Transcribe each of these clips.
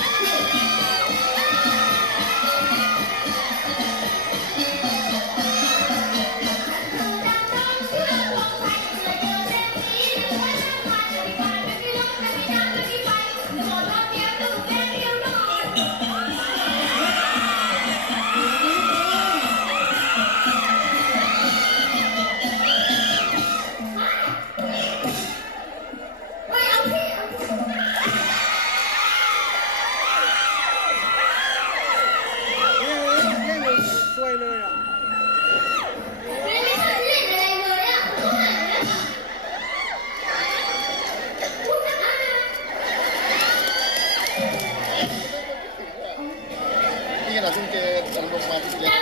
Yeah. Atlantic.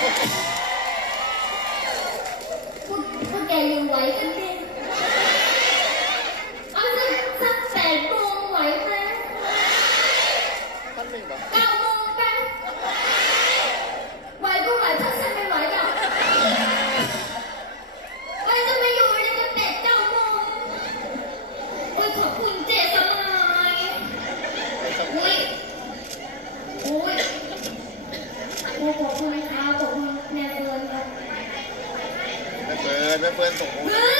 พวกแกยืมไว้กันดิ 我也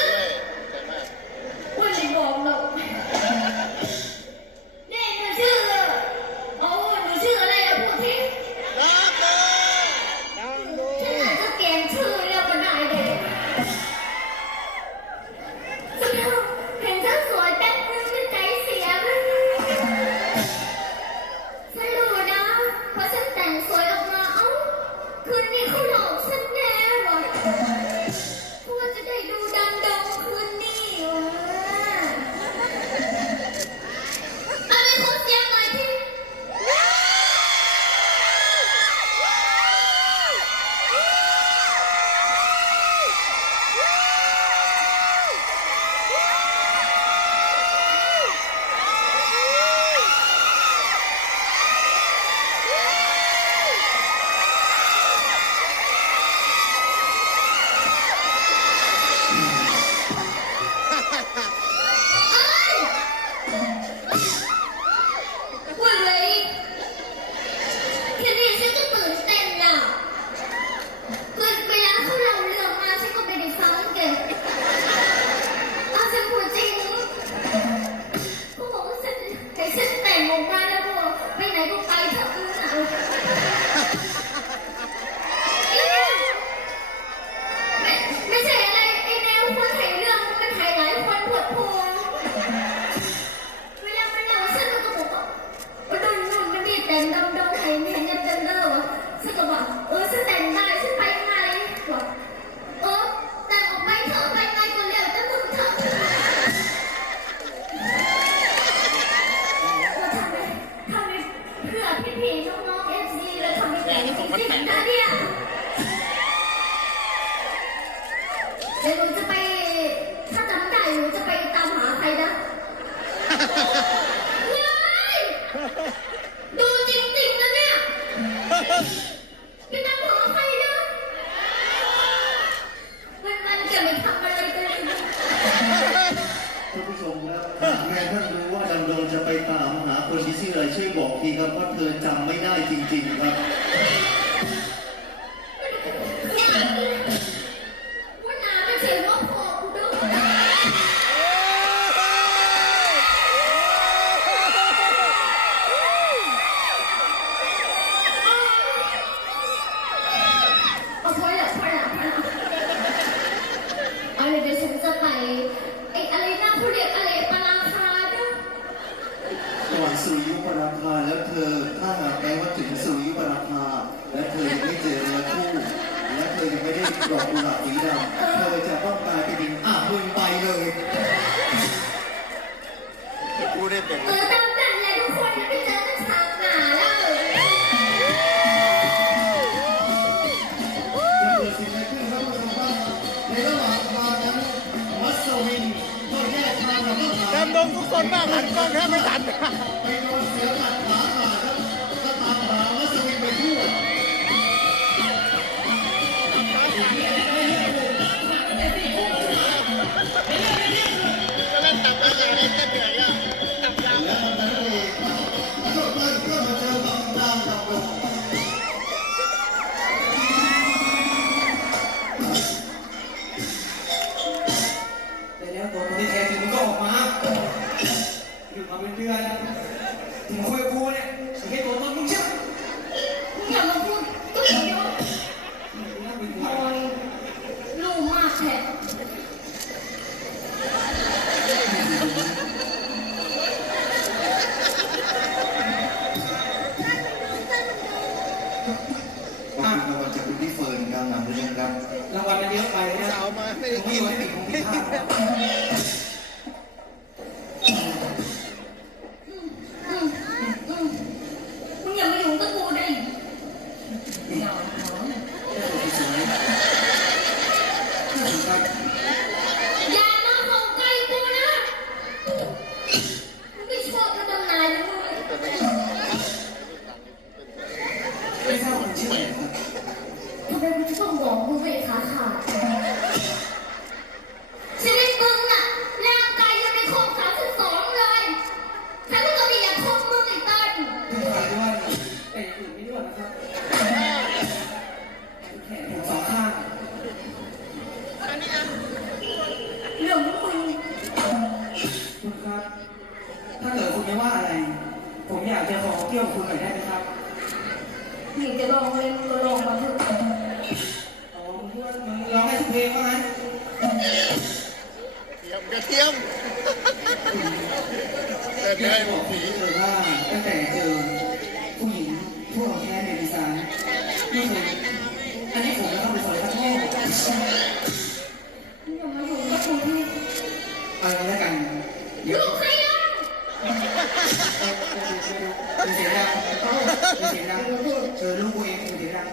Mumbai, Mumbai, Mumbai, Mumbai, Mumbai, Mumbai, Mumbai, ดูจริงๆนะเนี่ย ดอกกุหลาบสีดำเธอจะต้องตายไปดินอะมึงไปเลยพูดได้เต็มกันทุกคนเตั้มหมาแล้วจะเกิดินทางหนาแล้วแต้มลงทุกคนมากหันกล้องแทบไม่ทัน ไปโดนเสือกัด จะลองเล่นก็ลองมาเถอะอ๋อมึงร้องให้ถูกเพลงว่างั้เทียมกระเทียมแต่ได้บอกผี หรือว่าตั้งแต่เจอผู้หญิงพวกเราแค่ในอีสานไม่เคยอันนี้ผมก็ต้องเป็นคนรับแท้นี่ยังมาอยู่กับคนที่อะไรแล้วกันเดี๋ยว ลู เสียงดังเสียงดังเออลูกกูเองเสียงดัง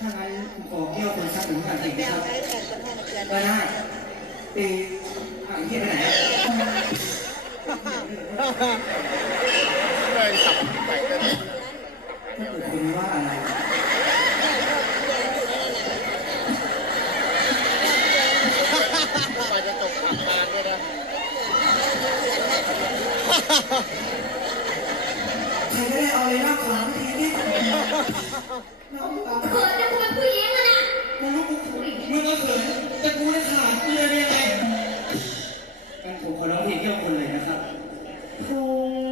ถ้างั้นกูขอเกี่ยวคนสักหนึ่งหน่อยสิครับก็ได้ตีหายที่ไปไหนเลยสับไปกันถ้าเกิดคุณว่าอะไร ขอร้องเพลงแค่คนเลยนะครับคง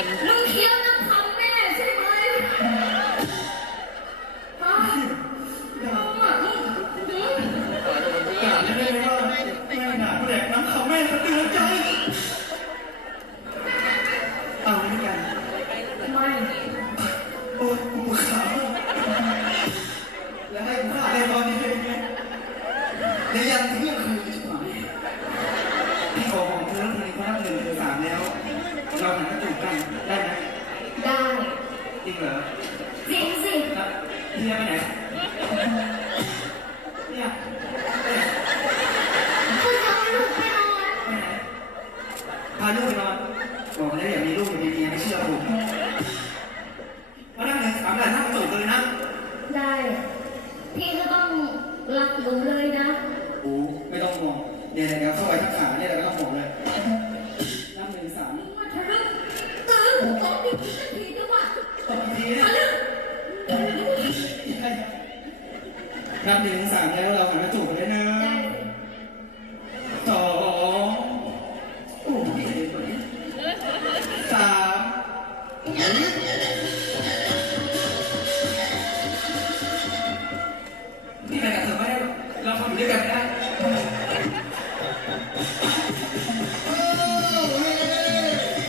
กันเคี้ยวน้ำคำแม่ใช่ไหมฮะมึงอะมึงมึงด่าได้ไหมว่าแม่ด่าแดกน้ำคำแม่กระตือนใจเอาไม่กันไมโอ้ขาแล้วให้พ่าได้ตอนนี้เลยแล้ยัง ริงเหรอจริงสิแล้วพี่จะไปไหนเนี่ยไปไหนคุณเอาลูกไปนอนไปไหนพาลูกไปนอนบอกแล้วอย่ามีลูกอย่ามีเมียไม่เชื่อผมมานั่งเลยสามหลานนั่งจบเลยนะได้ พี่ก็ต้องรักหนูเลยนะโอ้ไม่ต้องห่วงเนี่ยเดี๋ยวเข้าไปทักขาเนี่ยเราไม่ต้องห่วงเลย นับหนึ่งสามแล้วเราหันมาจูบกันได้นะ